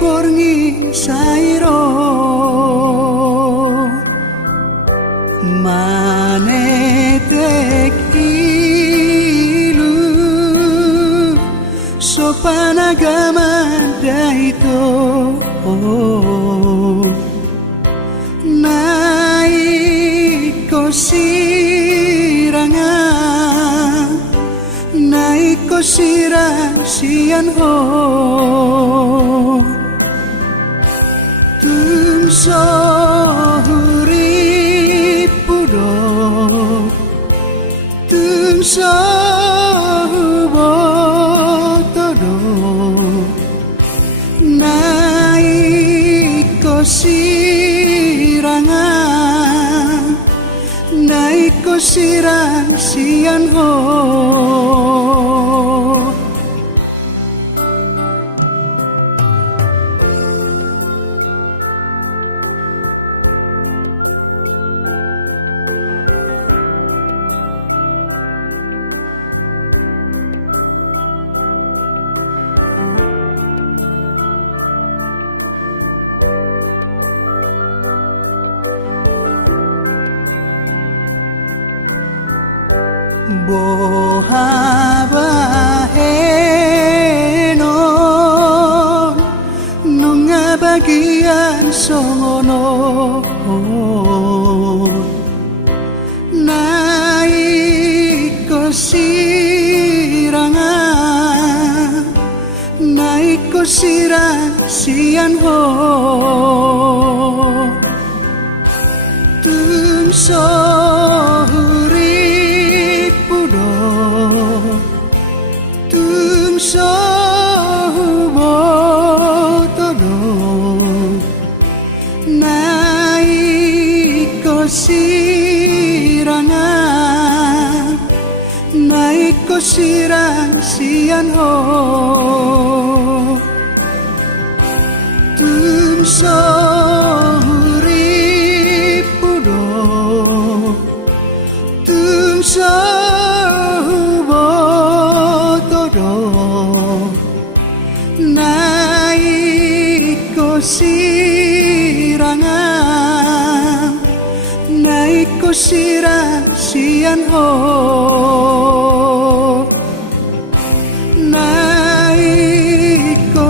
borngi sairo manetek ilu sopanagaman daito naiko sirangan naiko sirang sian ho tum sohuri pudo tum sohubo todo naiko sirangan naiko sirang sian ho bohabahenon nunga bagian songono naiko sirangan naiko sirang sian ho tum sohuri tum sohubo todo naiko sirangan naiko sirang sian ho tum sohuri pudo tum sohubo naiko sirangan naiko sirang sian ho naiko